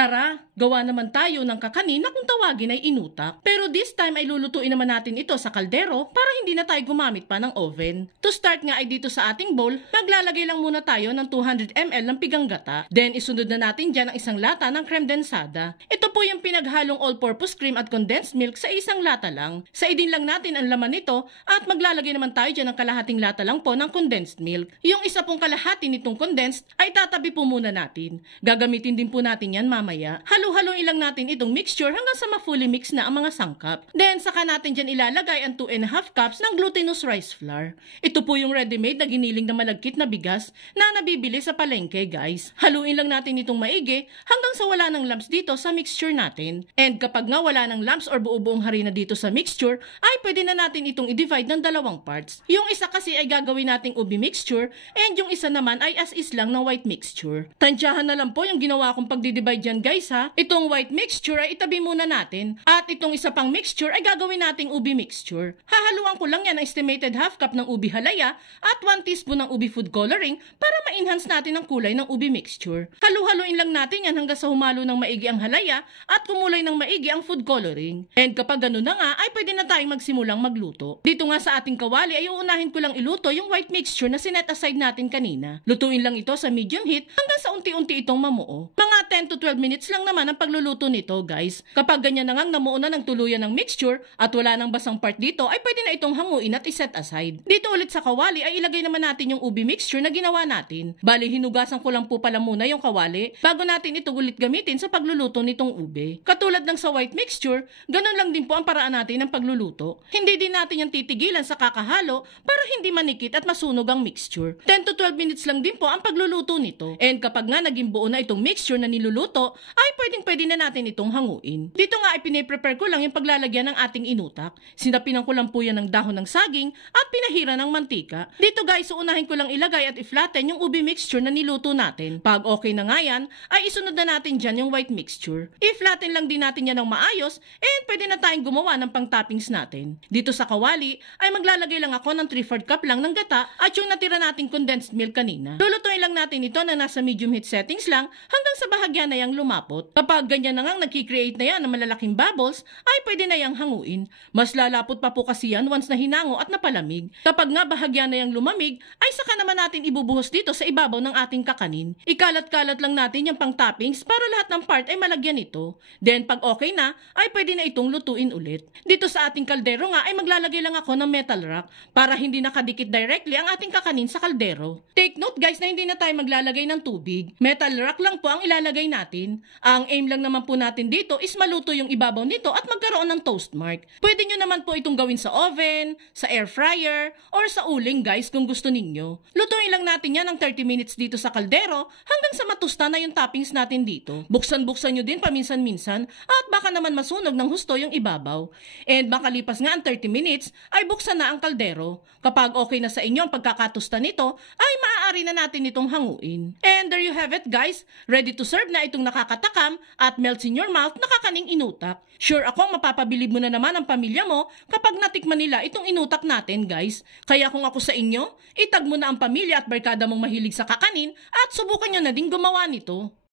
Tara, gawa naman tayo ng kakanin na kung tawagin ay inutak. Pero this time ay lulutuin naman natin ito sa kaldero para hindi na tayo gumamit pa ng oven. To start nga ay dito sa ating bowl, maglalagay lang muna tayo ng 200 ml ng pigang gata. Then isunod na natin dyan ang isang lata ng creme densada. Ito po yung pinaghalong all-purpose cream at condensed milk sa isang lata lang. Saidin lang natin ang laman nito at maglalagay naman tayo dyan ng kalahating lata lang po ng condensed milk. Yung isa pong kalahati nitong condensed ay tatabi po muna natin. Gagamitin din po natin yan mamaya. Halo-haloin lang natin itong mixture hanggang sa ma-fully mix na ang mga sangkap. Then saka natin dyan ilalagay ang 2.5 cups ng glutinous rice flour. Ito po yung ready-made na giniling na malagkit na bigas na nabibili sa palengke, guys. Haluin lang natin itong maigi hanggang sa wala ng lumps dito sa mixture natin. And kapag nga wala ng lumps or buo-buong harina dito sa mixture, ay pwede na natin itong i-divide ng dalawang parts. Yung isa kasi ay gagawin nating ubi mixture and yung isa naman ay as is lang na white mixture. Tansyahan na lang po yung ginawa kong pagdi-divide dyan, guys, ha. Itong white mixture ay itabi muna natin at itong isa pang mixture ay gagawin nating ubi mixture. Hahaluan ko lang yan ang estimated half cup ng ubi halaya at 1 teaspoon ng ubi food coloring para ma-enhance natin ang kulay ng ubi mixture. Halu-haluin lang natin yan hanggang sa humalo ng maigi ang halaya at kumulay ng maigi ang food coloring. And kapag ganun na nga ay pwede na tayong magsimulang magluto. Dito nga sa ating kawali ay uunahin ko lang iluto yung white mixture na sinet aside natin kanina. Lutuin lang ito sa medium heat hanggang sa unti-unti itong mamuo. Mga 10 to 12 minutes lang naman ang pagluluto nito, guys. Kapag ganyan na ngang namuo na ng tuluyan ng mixture at wala nang basang part dito ay pwede na itong hanguin at iset aside. Dito ulit sa kawali ay ilagay naman natin yung ubi mixture na ginawa natin. Bali hinugasan ko lang po pala muna yung kawali bago natin ito ulit gamitin sa pagluluto nitong ube. Katulad ng sa white mixture, ganun lang din po ang paraan natin ng pagluluto. Hindi din natin yung titigilan sa kakahalo para hindi manikit at masunog ang mixture. 10 to 12 minutes lang din po ang pagluluto nito. And kapag nga naging buo na itong mixture na niluluto, ay pwede na natin itong hanguin. Dito nga ay piniprepare ko lang yung paglalagyan ng ating inutak. Sinapinan ko lang po yan ng dahon ng saging at pinahira ng mantika. Dito guys, uunahin ko lang ilagay at i-flatten yung ubi mixture na niluto natin. Pag okay na nga yan, ay isunod na natin dyan yung white mixture. I-flatten lang din natin yan ng maayos and pwede na tayong gumawa ng pang-toppings natin. Dito sa kawali ay maglalagay lang ako ng 3/4 cup lang ng gata at yung natira nating condensed milk kanina. Lulutuin lang natin ito na nasa medium heat settings lang hanggang sa bahagya na yang lumapot. Kapag ganyan na ngang nagkikreate na yan ng malalaking bubbles, ay pwede na yang hanguin. Mas lalapot pa po kasi yan once na hinango at napalamig. Kapag nga bahagya na yang lumamig, ay saka naman natin ibubuhos dito sa ibabaw ng ating kakanin. Ikalat-kalat lang natin yung pang toppings para lahat ng part ay malagyan ito. Then pag okay na, ay pwede na itong lutuin ulit. Dito sa ating kaldero nga ay maglalagay lang ako ng metal rack para hindi nakadikit directly ang ating kakanin sa kaldero. Take note guys na hindi na tayo maglalagay ng tubig. Metal rack lang po ang ilalagay natin. Ang aim lang naman po natin dito is maluto yung ibabaw nito at magkaroon ng toast mark. Pwede nyo naman po itong gawin sa oven, sa air fryer, or sa uling guys kung gusto ninyo. Lutuin lang natin yan ng 30 minutes dito sa kaldero hanggang sa matusta na yung toppings natin dito. Buksan-buksan nyo din paminsan-minsan at baka naman masunog ng husto yung ibabaw. And makalipas nga ang 30 minutes ay buksan na ang kaldero. Kapag okay na sa inyo ang pagkakatusta nito ay maaari na natin itong hanguin. And there you have it guys, ready to serve na itong nakakatakam at melts in your mouth na kakaning inutak. Sure ako mapapabilib mo na naman ang pamilya mo kapag natikman nila itong inutak natin guys. Kaya kung ako sa inyo, itag mo na ang pamilya at barkada mong mahilig sa kakanin at subukan nyo na din gumawa nito.